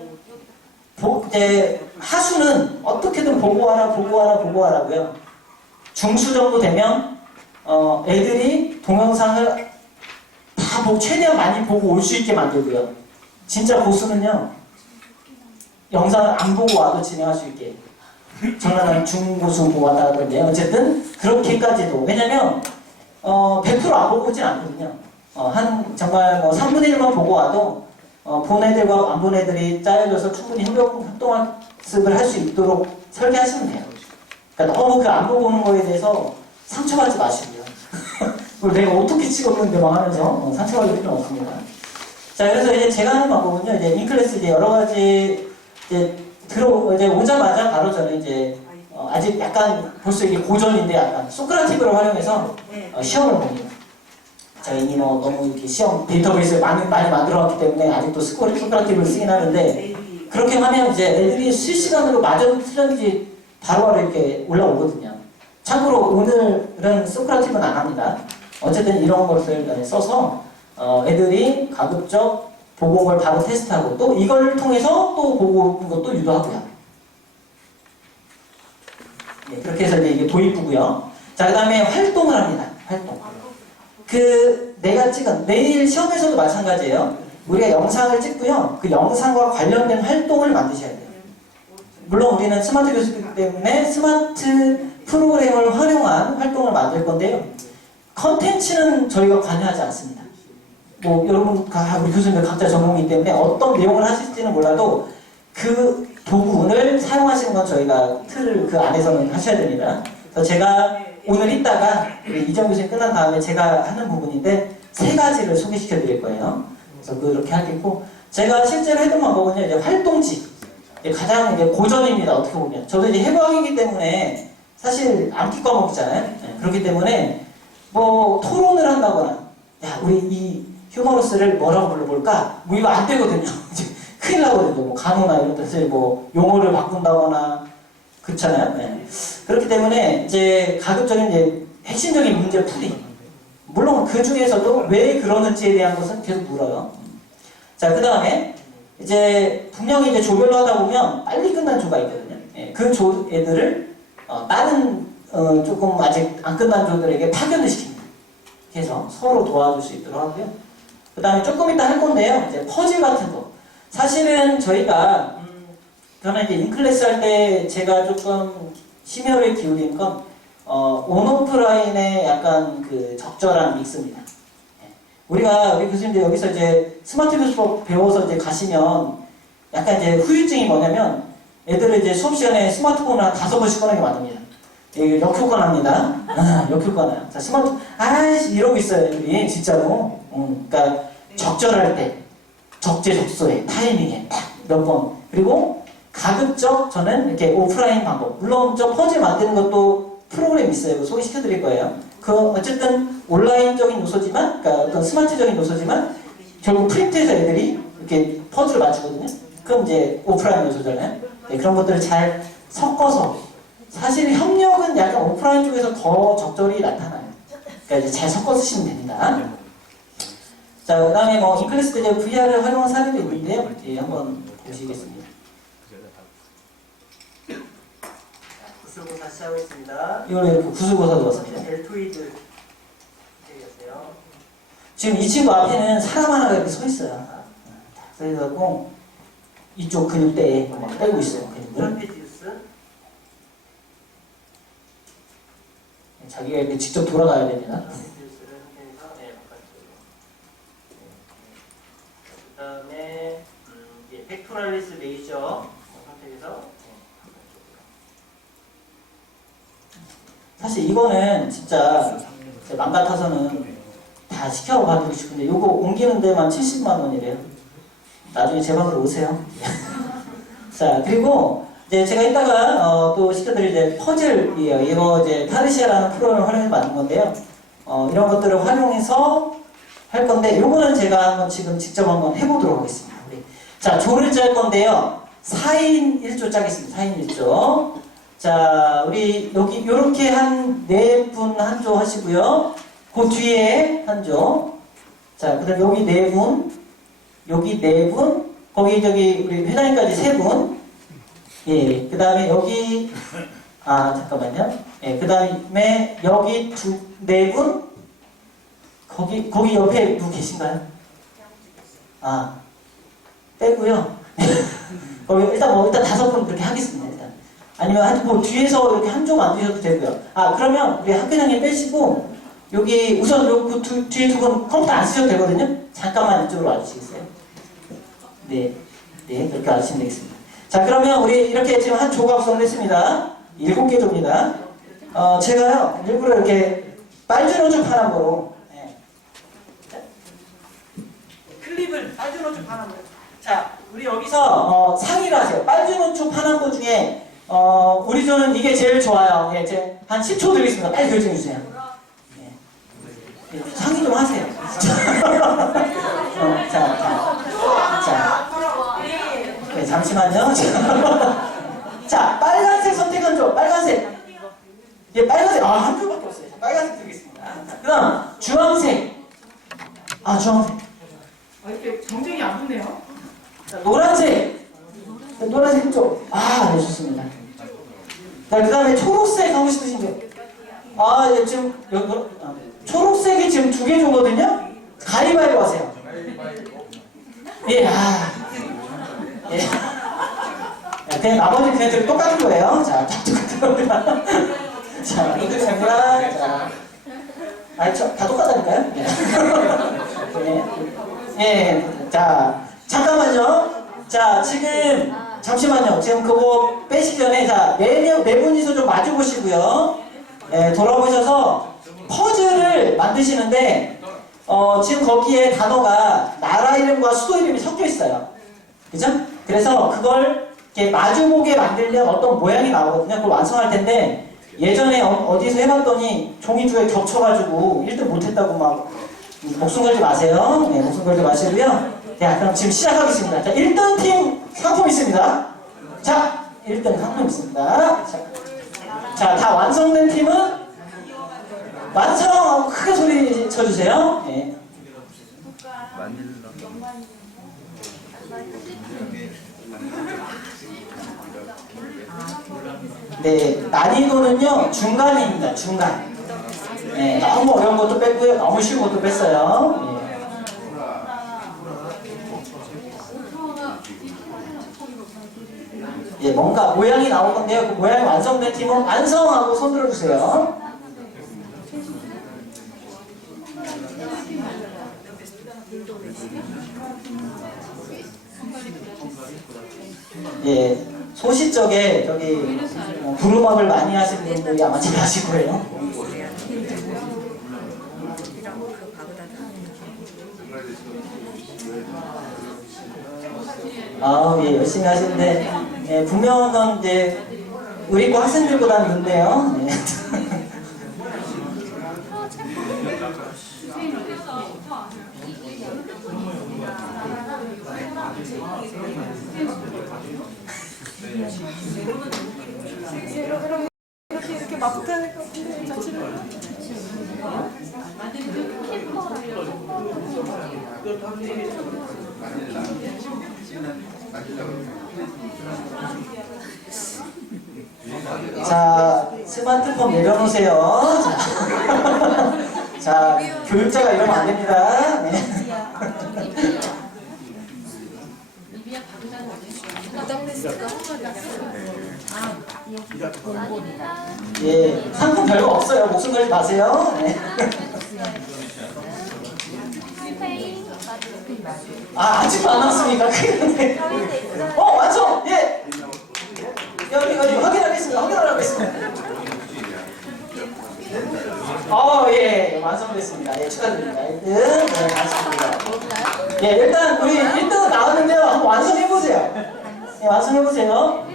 이제 하수는 어떻게든 보고 와라고요. 중수 정도 되면 애들이 동영상을 다 최대한 많이 보고 올 수 있게 만들고요. 진짜 고수는요 영상을 안 보고 와도 진행할 수 있게 장난하는 중고수 보고 왔다 그러는데 어쨌든 그렇게까지도 왜냐면 100% 안 보고 오진 않거든요. 정말 3분의 1만 보고 와도 본 애들과 안 본 애들이 짜여져서 충분히 협동학습을 할 수 있도록 설계하시면 돼요. 그러니까 너무 그 안 보고 오는 거에 대해서 상처받지 마시고요. 그리고 내가 어떻게 찍었는데 막 하면서 상처받을 필요는 없습니다. 자, 그래서 이제 제가 하는 방법은요, 이제 인클래스 이제 여러 가지 이제 오자마자 바로 저는 이제 아직 약간 벌써 이게 고전인데 약간 소크라틱을 활용해서 시험을 봅니다. 자, 이미 뭐 너무 이렇게 시험 데이터베이스를 많이 만들어왔기 때문에 아직도 소크라틱을 쓰긴 하는데 그렇게 하면 이제 애들이 실시간으로 맞은 틀렸는지 바로바로 이렇게 올라오거든요. 참고로 오늘은 소크라틱은 안 합니다. 어쨌든 이런 것을 써서 애들이 가급적 보고 온 걸 바로 테스트하고 또 이걸 통해서 또 보고 온 것도 유도하고요. 네, 그렇게 해서 이제 이게 도입부고요. 자, 그 다음에 활동을 합니다. 활동. 내가 찍은 내일 시험에서도 마찬가지예요. 우리가 영상을 찍고요. 그 영상과 관련된 활동을 만드셔야 돼요. 물론 우리는 스마트 교수이기 때문에 스마트 프로그램을 활용한 활동을 만들 건데요. 컨텐츠는 저희가 관여하지 않습니다. 뭐 여러분 우리 교수님들 각자 전공이기 때문에 어떤 내용을 하실지는 몰라도 그 도구를 사용하시는 건 저희가 틀을 그 안에서는 하셔야 됩니다. 그래서 제가 오늘 이따가 이정 교수님 끝난 다음에 제가 하는 부분인데 3가지를 소개시켜 드릴 거예요. 그래서 그렇게 하겠고 제가 실제로 했던 방법은요, 이제 활동지. 가장 이제 고전입니다. 어떻게 보면. 저도 이제 해부학이기 때문에 사실 암기 과목이잖아요. 네, 그렇기 때문에 뭐 토론을 한다거나 야, 우리 이 휴머러스를 뭐라고 불러볼까? 뭐 이거 안 되거든요. 큰일 나거든요. 뭐 간호나 이런 데서 뭐 용어를 바꾼다거나 그렇잖아요. 네. 그렇기 때문에 이제 가급적인 이제 핵심적인 문제 풀이. 물론 그 중에서도 왜 그러는지에 대한 것은 계속 물어요. 자, 그 다음에 이제 분명히 이제 조별로 하다 보면 빨리 끝난 조가 있거든요. 예, 그 조 애들을 다른 조금 아직 안 끝난 조들에게 파견을 시킵니다. 그래서 서로 도와줄 수 있도록 하고요. 그 다음에 조금 이따 할 건데요. 이제 퍼즐 같은 거. 사실은 저희가 저는 이제 인클래스 할 때 제가 조금 심혈을 기울인 건 온오프라인의 약간 그 적절한 믹스입니다. 우리 교수님들 여기서 이제 스마트 교수법 배워서 이제 가시면 약간 이제 후유증이 뭐냐면 애들을 이제 수업 시간에 스마트폰을 한 5번씩 꺼내게 만듭니다. 이게 역효과 납니다. 역효과 나요. 자, 이러고 있어요, 애들이. 진짜로. 그러니까 적절할 때, 적재적소에, 타이밍에 딱 몇 번. 그리고 가급적 저는 이렇게 오프라인 방법. 물론 저 퍼즐 만드는 것도 프로그램 있어요. 소개시켜 드릴 거예요. 어쨌든 온라인적인 요소지만, 그러니까 어떤 스마트적인 요소지만, 결국 프린트에서 애들이 이렇게 퍼즐을 맞추거든요. 그럼 이제 오프라인 요소잖아요. 네, 그런 것들을 잘 섞어서. 사실 협력은 약간 오프라인 쪽에서 더 적절히 나타나요. 그러니까 이제 잘 섞어 쓰시면 됩니다. 자, 그 다음에 뭐, 인클래스 때 이제 VR을 활용한 사례도 있는데요. 예, 한번 보시겠습니다. 구술고사 시작하겠습니다. 이거는 이렇게 구술고사 들었습니다. 델토이드 얘기하세요. 지금 이 친구 앞에는 사람 하나가 이렇게 서 있어요. 그래갖고 이쪽 근육대에 막 떼고 있어요. 트라페지우스. 자기가 이렇게 직접 돌아가야 됩니다. 트라페지우스를 상태에서 바깥쪽으로. 그 다음에 펙토랄리스 메이저 상태에서 사실 이거는 진짜 맘 같아서는 다 시켜봐드리고 싶은데 이거 옮기는 데만 70만 원이래요. 나중에 제 방으로 오세요. 자, 그리고 이제 제가 이따가 또 시켜드릴 이제 퍼즐이에요. 이거 이제 타르시아라는 프로그램을 활용해서 만든 건데요. 이런 것들을 활용해서 할 건데 요거는 제가 한번 지금 직접 한번 해보도록 하겠습니다. 자, 조를 짤 건데요. 4인 1조 짜겠습니다. 4인 1조. 자, 우리 여기 요렇게 한 4분 한 조 하시고요. 그 뒤에 한 조. 자, 그 다음 여기 4분, 여기 4분, 거기 우리 회장님까지 3분. 예, 그 다음에 여기, 잠깐만요. 예, 그 다음에 여기 4분, 거기 옆에 누구 계신가요? 빼고요. 일단 5분 그렇게 하겠습니다. 일단. 아니면 뒤에서 이렇게 한 조 만드셔도 되고요. 그러면 우리 학교장님 빼시고 여기 우선 뒤에 2분 컴퓨터 안 쓰셔도 되거든요. 잠깐만 이쪽으로 와주시겠어요? 네, 그렇게 와주시면 되겠습니다. 자, 그러면 우리 이렇게 지금 한 조가 구성을 했습니다. 7개 조입니다. 제가요 일부러 이렇게 빨주노주 파란 거로 클립을 빨주노초 파남보. 자, 우리 여기서 상의를 하세요. 빨주노초 파남보 중에 우리 조는 이게 제일 좋아요. 예, 이제 한 10초 드리겠습니다. 빨리 결정해 주세요. 예, 상의 좀 하세요. 자, 네, 잠시만요. 자, 빨간색 선택한 조, 빨간색. 예, 빨간색. 아, 한 줄밖에 없어요. 빨간색 드리겠습니다. 그다음 주황색. 아, 주황색. 이렇게 정쟁이 안 붙네요. 자, 노란색. 자, 노란색 쪽. 아, 네, 좋습니다. 자, 그다음에 초록색 하고 싶으신데. 아, 예, 지금 초록색이 지금 2개 조거든요. 가위바위보 하세요. 예, 아, 예. 그냥 나머지 그냥 똑같은 거예요. 자, 다 똑같은 자, 이거 됩니다. 자, 다 똑같다니까요? 예. 예. 자, 잠깐만요. 자, 지금, 잠시만요. 지금 그거 빼시기 전에, 자, 네 분이서 좀 마주 보시고요. 예, 돌아보셔서 퍼즐을 만드시는데, 지금 거기에 단어가 나라 이름과 수도 이름이 섞여 있어요. 그죠? 그래서 그걸 이렇게 마주보게 만들면 어떤 모양이 나오거든요. 그걸 완성할 텐데, 예전에 어디서 해봤더니 종이 2개 겹쳐가지고 1등 못했다고 막 목숨 걸지 마세요. 네, 목숨 걸지 마시고요. 자, 그럼 지금 시작하겠습니다. 자, 1등 팀 상품 있습니다. 자, 1등 상품 있습니다. 자, 다 완성된 팀은 완성하고 크게 소리 쳐주세요. 네. 네, 난이도는요 중간입니다. 중간. 네, 너무 어려운 것도 뺐고요, 너무 쉬운 것도 뺐어요. 예, 뭔가 모양이 나올 건데요. 그 모양이 완성된 팀은 완성하고 손 들어주세요. 예, 소시적에 저기 부루마블 많이 하시는 분들이 아마 잘 아실 거예요. 아, 예, 열심히 하시는데, 예, 분명은 이제 우리 과 학생들보다는 늦네요. 네. 이렇게 맞붙어야 될 것 같은데 자취를. 자, 스마트폰 내려놓으세요. 자, 교육자가 이러면 안 됩니다. 네. 예, 상품 별거 없어요. 목숨 걸지 마세요. 네. 아, 아직도 안 왔습니까? 완성! 예! 여기 확인하겠습니다. 확인하겠습니다. 예, 완성됐습니다. 예, 축하드립니다. 1등. 네, 맞습니다. 예, 일단 우리 1등은 나왔는데요. 한번 완성해보세요. 예, 완성해보세요.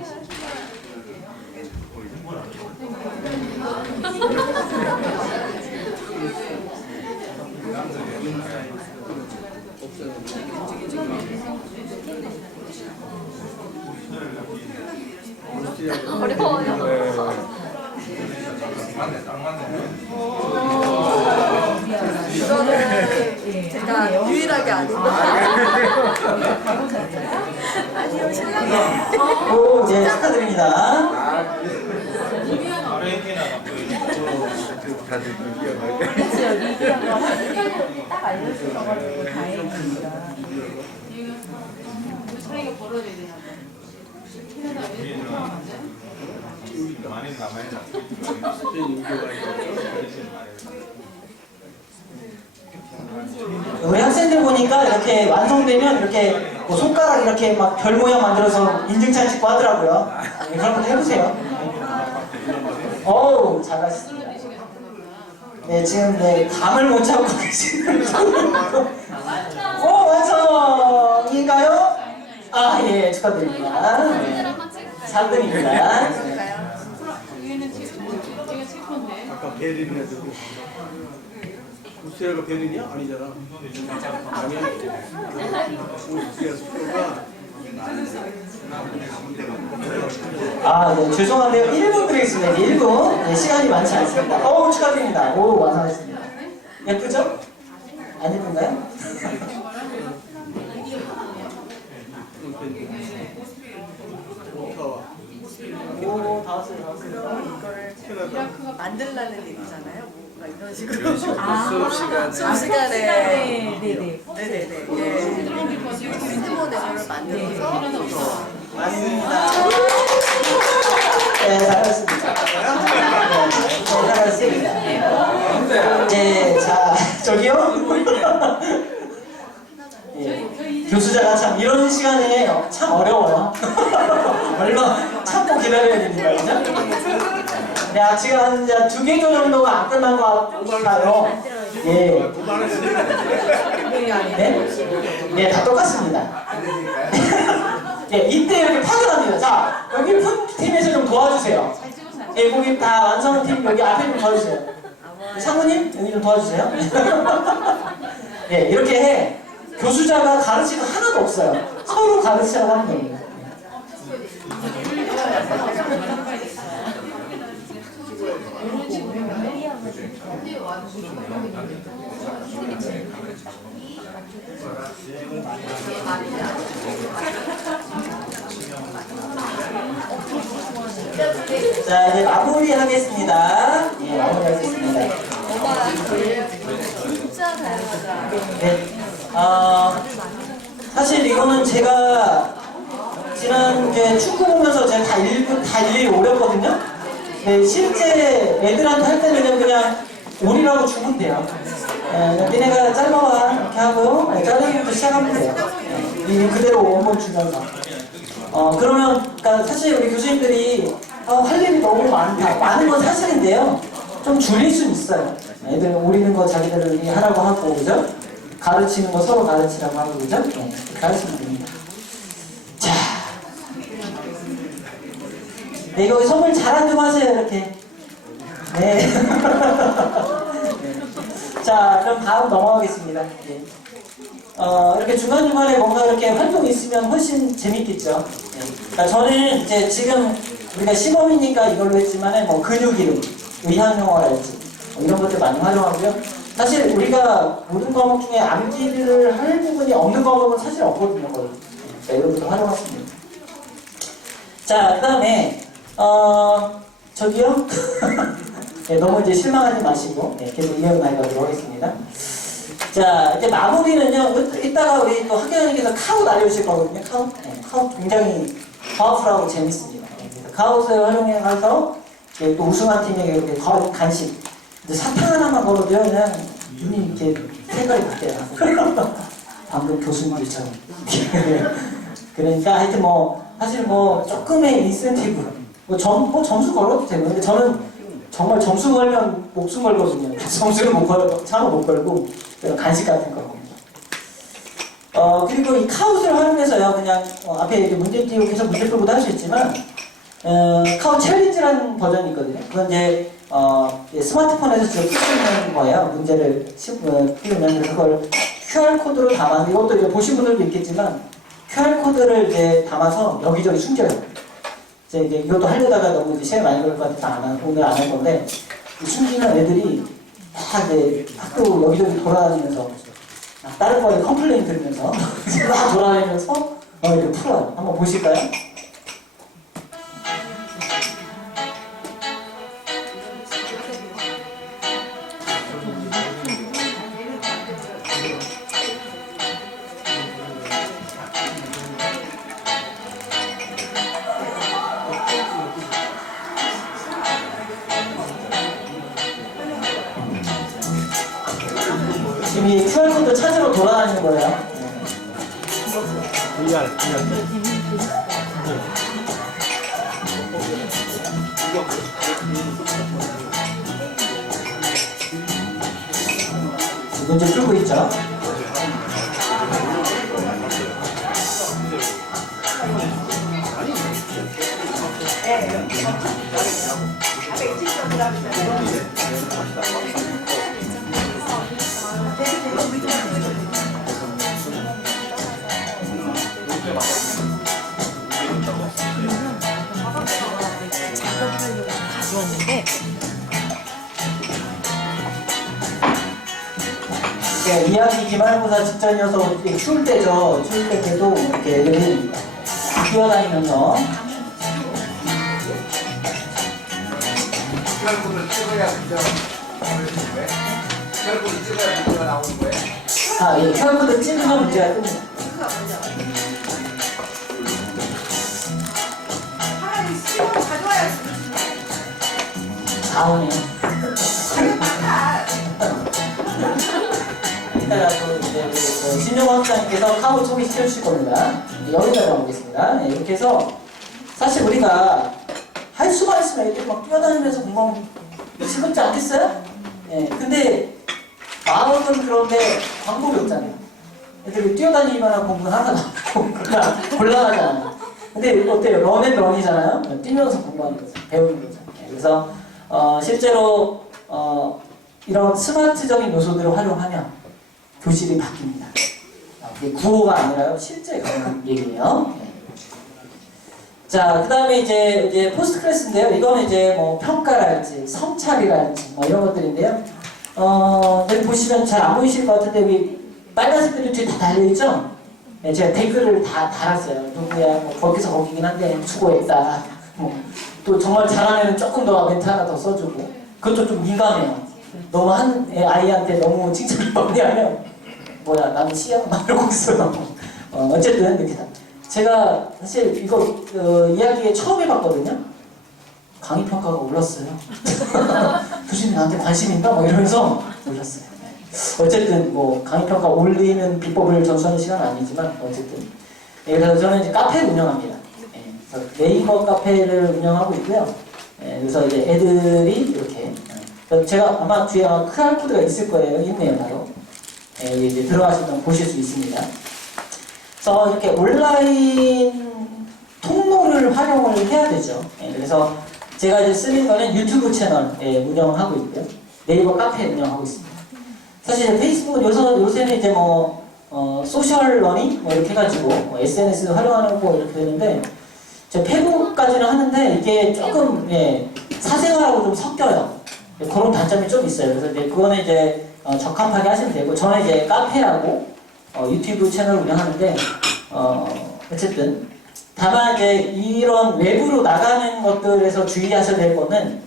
이거는 제가 유일하게 아닌가? 아니요, 신랑이. 오, 네, 축하드립니다. 그래서 리뷰가 딱 알려주셔가지고 다행입니다. 차이가 벌어져야 되냐? 많이 남아있나? 우리 학생들 보니까 이렇게 완성되면 이렇게 뭐 손가락 이렇게 막 별 모양 만들어서 인증샷 찍고 하더라고요. 네, 그런 것도 해보세요. 어우, 잘하시습니다. 네, 지금 네, 감을 못 잡고 계시는. 오, 완성! 축하드립니다. 네. 3등입니다. 위에는 제가 칠 건데. 아까 베린이야 저기. 우스야가 베린이야? 아니잖아. 아니야. 우스야 스토가 아, 네, 죄송한데요. 1분 드리겠습니다. 1분. 네, 시간이 많지 않습니다. 축하드립니다. 오, 완성했습니다. 예쁘죠? 안 예쁜가요? 오, 다 왔어요, 다 왔어요. 만들라는 얘기잖아요. 뭔가 이런 식으로. 수업 시간에 수업 시간에. 네네. 네네네. 예. 스모네를 만들어서. 맞습니다. 네, 잘하셨습니다. 네, 잘하셨습니다. 네, 자, 저기요? 예, 교수자가 참 이런 시간에 참 어려워요. 얼마 참고 기다려야 됩니다. 그죠? 네, 아직 한 2개 정도가 안 끝난 것 같아요. 예. 네, 다 똑같습니다. 예, 이때 이렇게 파견합니다. 자, 여기 팀에서 좀 도와주세요. 예, 거기 다 완성 팀 여기 앞에 좀 도와주세요. 상무님 여기 좀 도와주세요. 예, 이렇게 해. 교수자가 가르치는 하나도 없어요. 서로 가르치라고 하는 겁니다. 자, 이제 마무리하겠습니다. 예, 마무리하겠습니다. 진짜 다양하다. 네. 사실 이거는 제가 지난 이제 축구 보면서 제가 다 일일이 오렸거든요. 네, 실제 애들한테 할 때는 그냥 오리라고 주면 돼요. 니네가 짧아와 이렇게 하고요. 짧은부터 시작하면 돼요. 이 그대로 원본 주면서. 그러면 그러니까 사실 우리 교수님들이 할 일이 너무 많다. 많은 건 사실인데요. 좀 줄일 수는 있어요. 애들 오리는 거 자기들이 하라고 하고, 그죠? 가르치는 거 서로 가르치라고 하고, 그죠? 네, 가르치면 됩니다. 자. 네, 이거 선물 자랑 좀 하세요, 이렇게. 네. 자, 그럼 다음 넘어가겠습니다. 네. 이렇게 중간중간에 뭔가 이렇게 활동이 있으면 훨씬 재밌겠죠. 네. 그러니까 저는 이제 지금 우리가 시범이니까 이걸로 했지만 뭐 근육 이름, 의학용어랄지 뭐 이런 것들 많이 활용하고요. 사실 우리가 모든 과목 중에 암기를 할 부분이 없는 과목은 사실 없거든요. 그러니까 이런 것도 활용하십니다. 자, 그 다음에 저기요? 네, 너무 이제 실망하지 마시고 네, 계속 이어나가도록 하겠습니다. 자, 이제 마무리는요. 이따가 우리 또 학교장님께서 카웃 알려주실 거거든요. 카웃. 네, 카웃 굉장히 파워풀하고 재밌습니다. 네, 카웃을 활용해서 또 우승한 팀에게 이렇게 간식. 사탕 하나만 걸어도요, 그냥 눈이 이렇게 색깔이 바뀌어요. 방금 교수님들처럼. 그러니까 하여튼 사실 조금의 인센티브. 점수 걸어도 되고. 근데 저는 정말 점수 걸면 목숨 걸거든요. 점수는 못 걸고, 차는 못 걸고, 간식 같은 거. 그리고 이 카웃을 활용해서요, 그냥, 앞에 이렇게 문제 띄우고 해서 문제 풀고도 할 수 있지만, 카웃 챌린지라는 버전이 있거든요. 그건 이제, 스마트폰에서 직접 풀 수 있는 거예요. 문제를 풀면 그걸 QR코드로 담아서, 이것도 이제 보신 분들도 있겠지만, QR코드를 이제 담아서 여기저기 숨겨요. 이제 이것도 하려다가 너무 이제 시간이 많이 걸릴 것 같아서 오늘 안 할 건데, 숨기는 애들이 다 이제 학교 여기저기 돌아다니면서, 다른 거에 컴플레인 들으면서, 막 돌아다니면서, 이렇게 풀어요. 한번 보실까요? 지금 이 QR코드 찾으러 돌아다니는 거예요. VR. 문제 풀고 있죠. 가져왔는데 네, 이학기 기말고사 직전이어서 이렇게 추울 때죠. 추울 때도 이렇게 애들이 뛰어다니면서 QR코드를 찍어야 문제가 나오는 거예요? QR코드 찍어야 문제가 나오는 거예요? 아, 예, QR코드 찍으면 문제가 뜹니다. 차라리 시험 가져와야지. 다음에 이따가 또 이제 우리 신종원 학장님께서 카우 소개시켜 주실 겁니다. 여기다가 보겠습니다. 네, 이렇게 해서 사실 우리가 할 수가 있으면 애들이 막 뛰어다니면서 공부하면 즐겁지 않겠어요? 네, 근데 마음은 그런데 방법이 없잖아요. 애들이 뛰어다니기만 하고 공부는 하나도 없고 곤란하잖아요. 근데 어때요? 런앤런이잖아요. 뛰면서 공부하는 거죠. 배우는 거죠. 네, 그래서 실제로 이런 스마트적인 요소들을 활용하면 교실이 바뀝니다. 이게 구호가 아니라요, 실제 그런 얘기예요. 네. 자, 그 다음에 이제 포스트 클래스인데요. 이거는 이제 뭐 평가랄지 성찰이랄지 뭐 이런 것들인데요. 여기 보시면 잘 안 보이실 것 같은데 여기 빨간색들이 뒤에 다 달려있죠? 네, 제가 댓글을 다 달았어요. 누구야, 뭐 거기서 거기긴 한데 수고했다. 또 정말 잘하는 애는 조금 더 멘트 하나 더 써주고 그것도 좀 민감해요. 너무 한 아이한테 너무 칭찬이 많이 하면 뭐야 나는 씨야? 막 이러고 있어요. 어쨌든 이렇게 다. 제가 사실 이거 이야기에 처음 해봤거든요. 강의평가가 올랐어요. 교수님 나한테 관심 있나? 막 이러면서 올랐어요. 네. 어쨌든 뭐 강의평가 올리는 비법을 전수하는 시간은 아니지만 어쨌든 네, 그래서 저는 이제 카페를 운영합니다. 네이버 카페를 운영하고 있고요. 그래서 이제 애들이 이렇게 제가 아마 뒤에 QR코드가 있을 거예요. 있네요, 바로. 여기 이제 들어가시면 보실 수 있습니다. 그래서 이렇게 온라인 통로를 활용을 해야 되죠. 그래서 제가 이제 쓰는 거는 유튜브 채널 운영하고 있고요. 네이버 카페 운영하고 있습니다. 사실 이제 페이스북은 요새는 이제 뭐 소셜 러닝 뭐 이렇게 해가지고 뭐 SNS 활용하는 거 이렇게 되는데 제 페북까지는 하는데 이게 조금 사생활하고 좀 섞여요. 그런 단점이 좀 있어요. 그래서 이제 그거는 이제 적합하게 하시면 되고 저는 이제 카페하고 유튜브 채널 운영하는데 어쨌든 다만 이제 이런 외부로 나가는 것들에서 주의하셔야 될 거는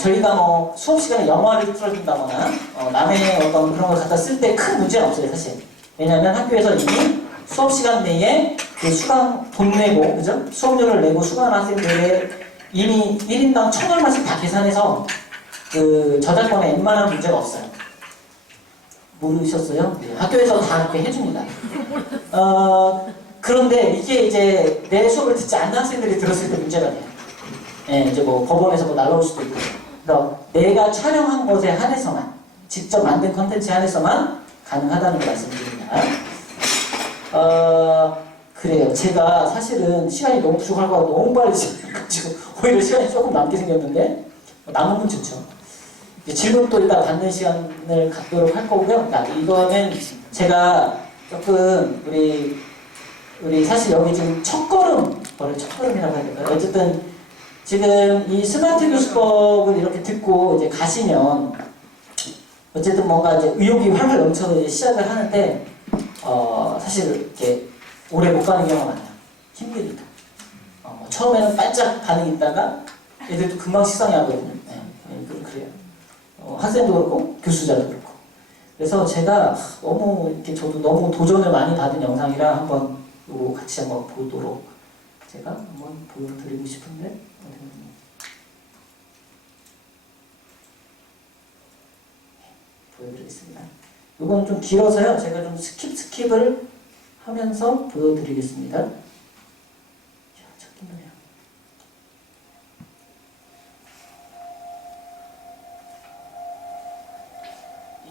저희가 뭐 수업 시간에 영화를 틀어준다거나 남의 어떤 그런 걸 갖다 쓸 때 큰 문제는 없어요, 사실. 왜냐하면 학교에서 이미 수업 시간 내에 그 수강 돈 내고, 그죠? 수업료를 내고 수강한 학생들의 이미 1인당 1,000얼마씩 다 계산해서 그 저작권에 웬만한 문제가 없어요. 모르셨어요? 네, 학교에서 다 이렇게 해줍니다. 그런데 이게 이제 내 수업을 듣지 않는 학생들이 들었을 때 문제가 돼요. 이제 뭐 법원에서 뭐 날라올 수도 있고. 그래서 내가 촬영한 것에 한해서만, 직접 만든 컨텐츠에 한해서만 가능하다는 걸 말씀드립니다. 그래요. 제가 사실은 시간이 너무 부족하고 너무 빨리 시작해가지고 오히려 시간이 조금 남게 생겼는데 남으면 좋죠. 질문 또 이따 받는 시간을 갖도록 할 거고요. 이거는 제가 조금 우리 사실 여기 지금 첫걸음이라고 해야 될까요? 어쨌든 지금 이 스마트 교수법을 이렇게 듣고 이제 가시면 어쨌든 뭔가 이제 의욕이 활활 넘쳐 이제 시작을 하는데 사실 이렇게 오래 못 가는 경우가 많아요. 힘드니까. 처음에는 반짝 반응이 있다가 애들도 금방 식상해 하거든요. 그래요. 학생도 그렇고 교수자도 그렇고. 그래서 제가 너무 이렇게 저도 너무 도전을 많이 받은 영상이라 한번 이거 같이 한번 보도록 제가 한번 보여드리고 싶은데 보여드리겠습니다. 이건 좀 길어서요. 제가 좀 스킵을 하면서 보여드리겠습니다. 자, 잠깐만요.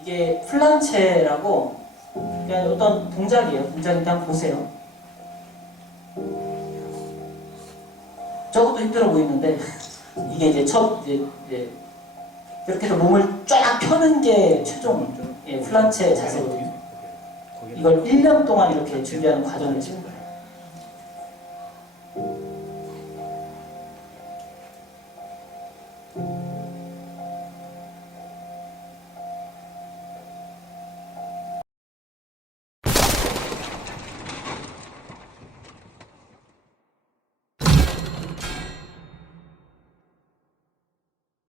이게 플란체라고 그냥 어떤 동작이에요. 동작인데 한번 보세요. 저것도 힘들어 보이는데 이게 이제 이제 이렇게 해서 몸을 쫙 펴는 게 최종 플란체 자세거든요. 이걸 1년 동안 이렇게 준비하는 과정을 찍은 거예요.